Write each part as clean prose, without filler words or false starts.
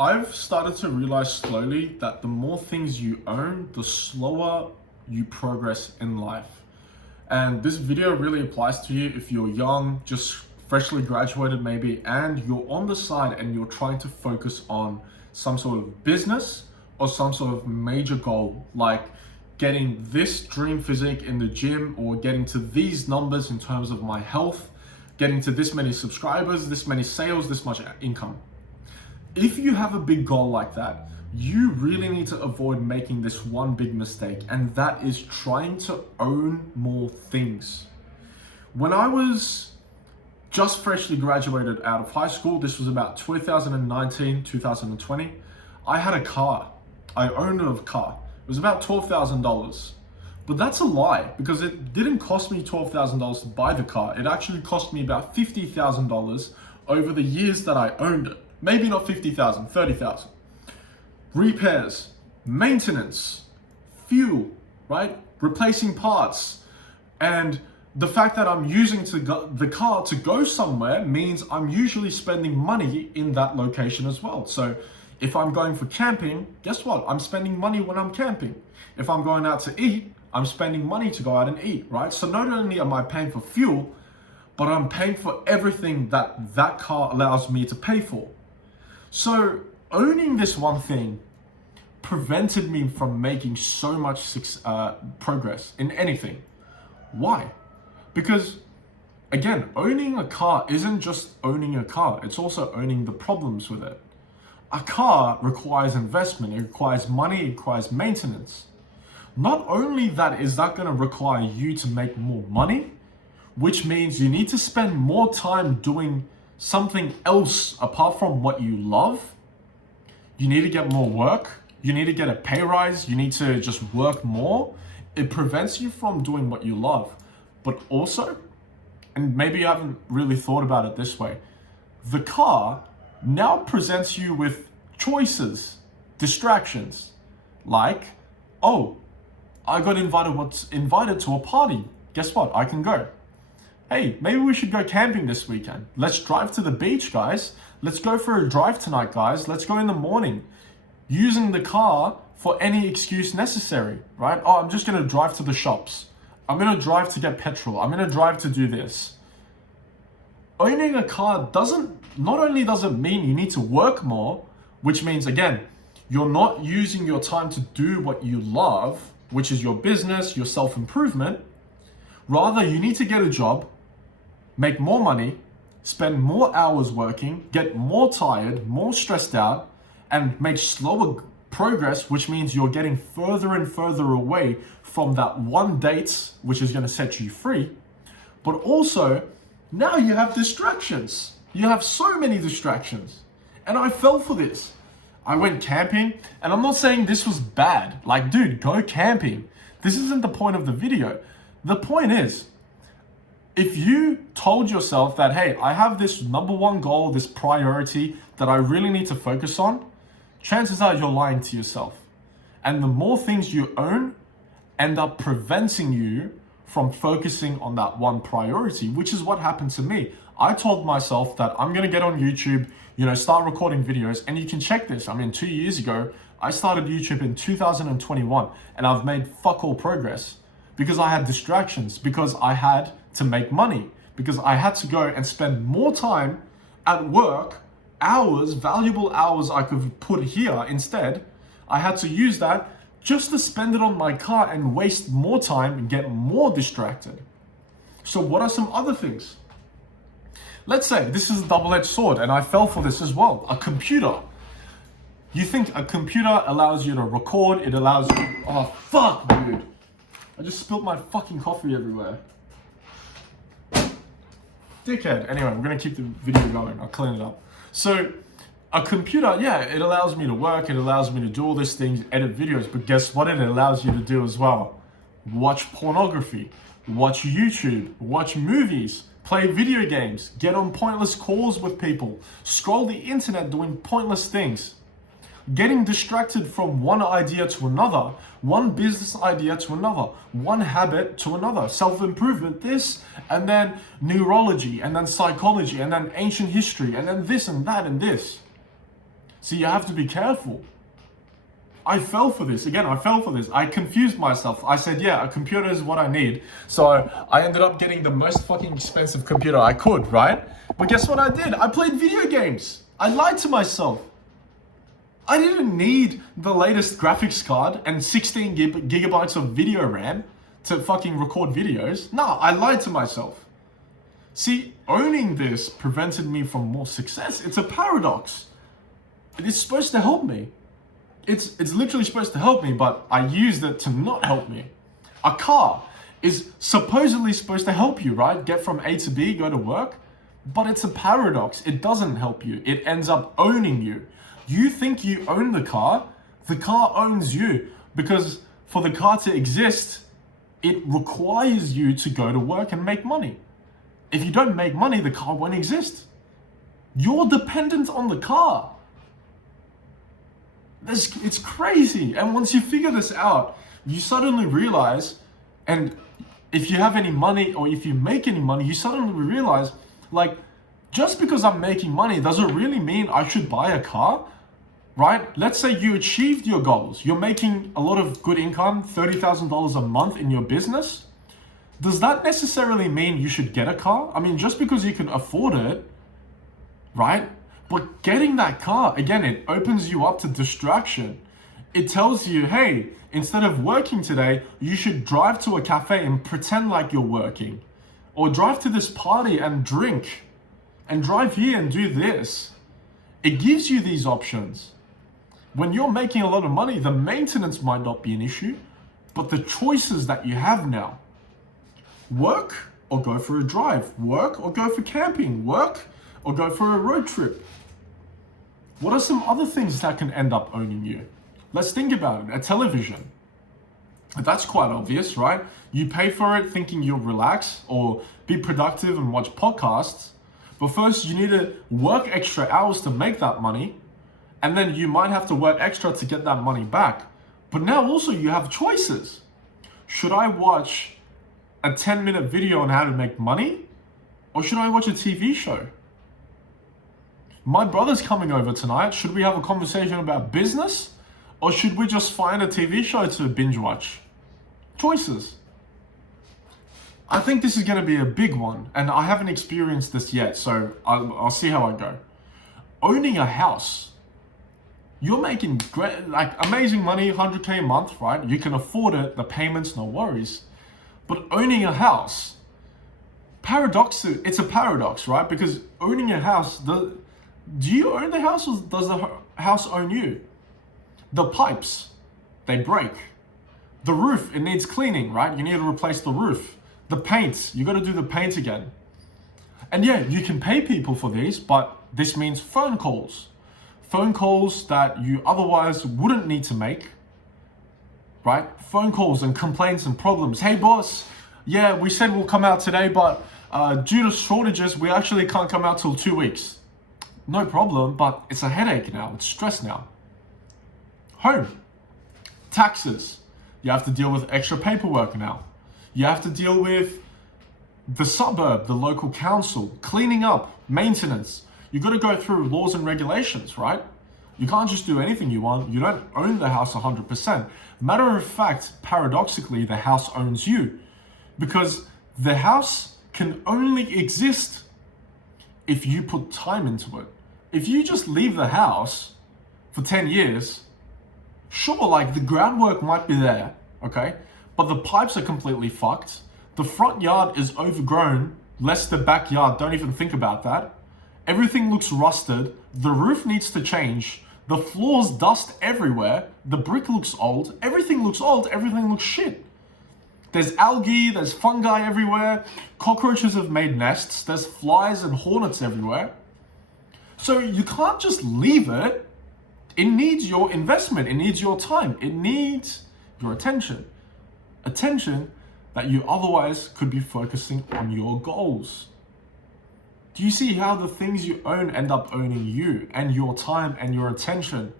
I've started to realize slowly that the more things you own, the slower you progress in life. And this video really applies to you if you're young, just freshly graduated maybe, and you're on the side and you're trying to focus on some sort of business or some sort of major goal, like getting this dream physique in the gym or getting to these numbers in terms of my health, getting to this many subscribers, this many sales, this much income. If you have a big goal like that, you really need to avoid making this one big mistake, and that is trying to own more things. When I was just freshly graduated out of high school, this was about 2019, 2020, I had a car. I owned a car. It was about $12,000. But that's a lie, because it didn't cost me $12,000 to buy the car. It actually cost me about $50,000 over the years that I owned it. Maybe not 50,000, 30,000. Repairs, maintenance, fuel, right? Replacing parts. And the fact that I'm using the car to go somewhere means I'm usually spending money in that location as well. So if I'm going for camping, guess what? I'm spending money when I'm camping. If I'm going out to eat, I'm spending money to go out and eat, right? So not only am I paying for fuel, but I'm paying for everything that that car allows me to pay for. So owning this one thing prevented me from making so much progress in anything. Why? Because again, owning a car isn't just owning a car, it's also owning the problems with it. A car requires investment, it requires money, it requires maintenance. Not only that is that going to require you to make more money, which means you need to spend more time doing something else apart from what you love. You need to get more work. You need to get a pay rise. You need to just work more. It prevents you from doing what you love. But also, and maybe you haven't really thought about it this way, the car now presents you with choices, distractions, like, oh, I got invited to a party. Guess what? I can go. Hey, maybe we should go camping this weekend. Let's drive to the beach, guys. Let's go for a drive tonight, guys. Let's go in the morning. Using the car for any excuse necessary, right? Oh, I'm just gonna drive to the shops. I'm gonna drive to get petrol. I'm gonna drive to do this. Owning a car not only does it mean you need to work more, which means, again, you're not using your time to do what you love, which is your business, your self-improvement. Rather, you need to get a job, make more money, spend more hours working, get more tired, more stressed out, and make slower progress, which means you're getting further and further away from that one date, which is going to set you free. But also, now you have distractions. You have so many distractions. And I fell for this. I went camping, and I'm not saying this was bad. Like, dude, go camping. This isn't the point of the video. The point is, if you told yourself that, hey, I have this number one goal, this priority that I really need to focus on, chances are you're lying to yourself. And the more things you own end up preventing you from focusing on that one priority, which is what happened to me. I told myself that I'm gonna get on YouTube, start recording videos, and you can check this. I mean, 2 years ago, I started YouTube in 2021, and I've made fuck all progress. Because I had distractions, because I had to make money, because I had to go and spend more time at work, hours, valuable hours I could put here instead. I had to use that just to spend it on my car and waste more time and get more distracted. So what are some other things? Let's say this is a double-edged sword, and I fell for this as well. A computer. You think a computer allows you to record, it allows you, oh fuck, dude. I just spilled my fucking coffee everywhere. Dickhead. Anyway, we're gonna keep the video going. I'll clean it up. So, a computer, yeah, it allows me to work, it allows me to do all these things, edit videos, but guess what it allows you to do as well? Watch pornography, watch YouTube, watch movies, play video games, get on pointless calls with people, scroll the internet doing pointless things. Getting distracted from one idea to another, one business idea to another, one habit to another, self-improvement, this, and then neurology, and then psychology, and then ancient history, and then this and that and this. So you have to be careful. I fell for this. Again, I fell for this. I confused myself. I said, yeah, a computer is what I need. So I ended up getting the most fucking expensive computer I could, right? But guess what I did? I played video games. I lied to myself. I didn't need the latest graphics card and 16 gigabytes of video RAM to fucking record videos. No, I lied to myself. See, owning this prevented me from more success. It's a paradox. It's supposed to help me. It's literally supposed to help me, but I used it to not help me. A car is supposedly supposed to help you, right? Get from A to B, go to work. But it's a paradox. It doesn't help you. It ends up owning you. You think you own the car owns you. Because for the car to exist, it requires you to go to work and make money. If you don't make money, the car won't exist. You're dependent on the car. It's crazy. And once you figure this out, you suddenly realize, and if you have any money or if you make any money, you suddenly realize, like, just because I'm making money, does it really mean I should buy a car? Right? Let's say you achieved your goals. You're making a lot of good income, $30,000 a month in your business. Does that necessarily mean you should get a car? I mean, just because you can afford it, right? But getting that car, again, it opens you up to distraction. It tells you, hey, instead of working today, you should drive to a cafe and pretend like you're working. Or drive to this party and drink. And drive here and do this. It gives you these options. When you're making a lot of money, the maintenance might not be an issue, but the choices that you have now. Work or go for a drive. Work or go for camping. Work or go for a road trip. What are some other things that can end up owning you? Let's think about it. A television. That's quite obvious, right? You pay for it thinking you'll relax or be productive and watch podcasts. But first, you need to work extra hours to make that money. And then you might have to work extra to get that money back. But now also you have choices. Should I watch a 10-minute video on how to make money? Or should I watch a TV show? My brother's coming over tonight. Should we have a conversation about business? Or should we just find a TV show to binge watch? Choices. I think this is going to be a big one, and I haven't experienced this yet, so I'll see how I go. Owning a house. You're making great, like amazing money, 100K a month, right? You can afford it, the payments, no worries. But owning a house, it's a paradox, right? Because owning a house, do you own the house or does the house own you? The pipes, they break. The roof, it needs cleaning, right? You need to replace the roof. The paint, you got to do the paint again. And yeah, you can pay people for these, but this means phone calls. Phone calls that you otherwise wouldn't need to make, right? Phone calls and complaints and problems. Hey boss, yeah, we said we'll come out today, but due to shortages, we actually can't come out till 2 weeks. No problem, but it's a headache now, it's stress now. Home, taxes. You have to deal with extra paperwork now. You have to deal with the suburb, the local council, cleaning up, maintenance. You got to go through laws and regulations, right? You can't just do anything you want. You don't own the house 100%. Matter of fact, paradoxically, the house owns you because the house can only exist if you put time into it. If you just leave the house for 10 years, sure, like the groundwork might be there, okay? But the pipes are completely fucked. The front yard is overgrown, less the backyard, don't even think about that. Everything looks rusted, the roof needs to change, the floor's dust everywhere, the brick looks old, everything looks shit. There's algae, there's fungi everywhere, cockroaches have made nests, there's flies and hornets everywhere. So you can't just leave it. It needs your investment, it needs your time, it needs your attention. Attention that you otherwise could be focusing on your goals. Do you see how the things you own end up owning you and your time and your attention?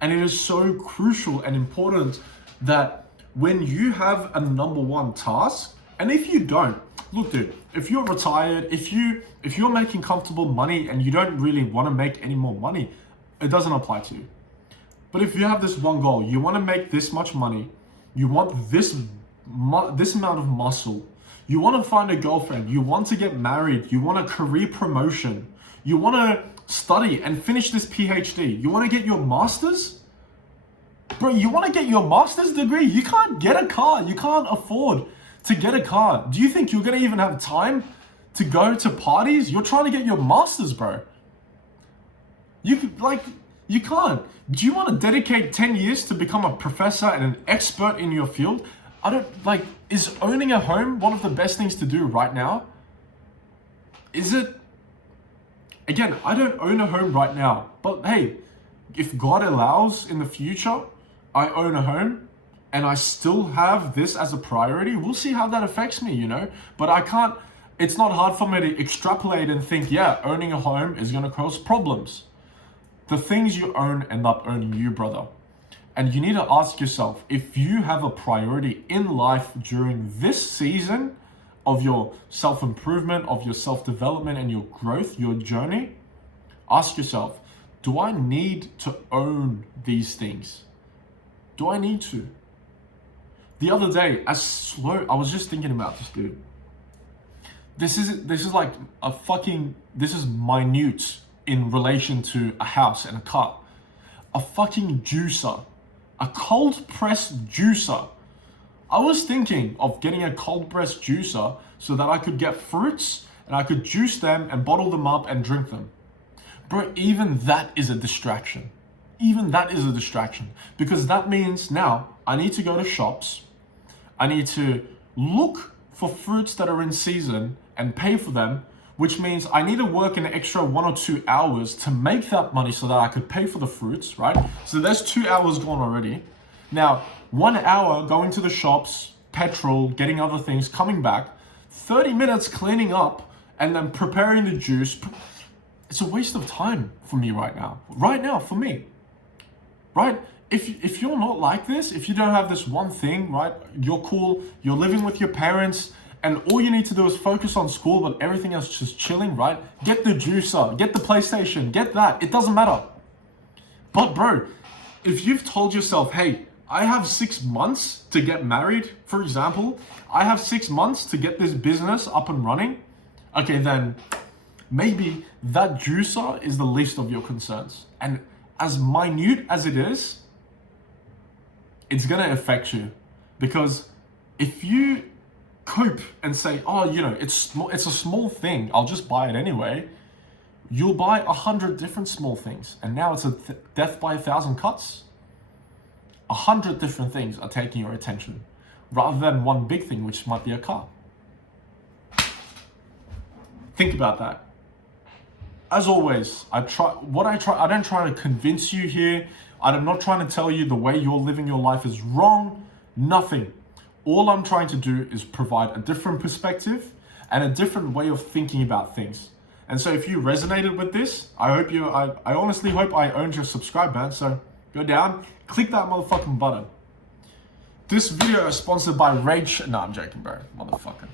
And it is so crucial and important that when you have a number one task, and if you don't, look dude, if you're retired, if you're making comfortable money and you don't really want to make any more money, it doesn't apply to you. But if you have this one goal, you want to make this much money, you want this amount of muscle, you want to find a girlfriend, you want to get married, you want a career promotion, you want to study and finish this PhD, you want to get your master's? Bro, you want to get your master's degree? You can't get a car. You can't afford to get a car. Do you think you're going to even have time to go to parties? You're trying to get your master's, bro. You can't. Do you want to dedicate 10 years to become a professor and an expert in your field? Is owning a home one of the best things to do right now? Is it? Again, I don't own a home right now, but hey, if God allows in the future, I own a home and I still have this as a priority, we'll see how that affects me, But I can't, it's not hard for me to extrapolate and think, yeah, owning a home is going to cause problems. The things you own end up owning you, brother. And you need to ask yourself, if you have a priority in life during this season of your self-improvement, of your self-development and your growth, your journey, ask yourself, do I need to own these things? Do I need to? The other day, I was just thinking about this, dude. This is minute in relation to a house and a car. A fucking juicer. A cold pressed juicer. I was thinking of getting a cold pressed juicer so that I could get fruits and I could juice them and bottle them up and drink them. Bro, even that is a distraction. Even that is a distraction. Because that means now I need to go to shops. I need to look for fruits that are in season and pay for them, which means I need to work an extra 1 or 2 hours to make that money so that I could pay for the fruits, right? So there's 2 hours gone already. Now, 1 hour going to the shops, petrol, getting other things, coming back, 30 minutes cleaning up, and then preparing the juice. It's a waste of time for me right now. Right now, for me. Right? If you're not like this, if you don't have this one thing, right? You're cool, you're living with your parents, and all you need to do is focus on school, but everything else just chilling, right? Get the juicer, get the PlayStation, get that. It doesn't matter. But bro, if you've told yourself, hey, I have 6 months to get married, for example, I have 6 months to get this business up and running, okay, then maybe that juicer is the least of your concerns. And as minute as it is, it's gonna affect you. Because if you cope and say, oh, it's a small thing, I'll just buy it anyway, you'll buy 100 different small things. And now it's a death by 1,000 cuts. 100 different things are taking your attention, rather than one big thing, which might be a car. Think about that. As always, I don't try to convince you here. I'm not trying to tell you the way you're living your life is wrong. Nothing. All I'm trying to do is provide a different perspective and a different way of thinking about things. And so if you resonated with this, I honestly hope I earned your subscribe, man. So go down, click that motherfucking button. This video is sponsored by Rage. No, I'm joking, bro. Motherfucker.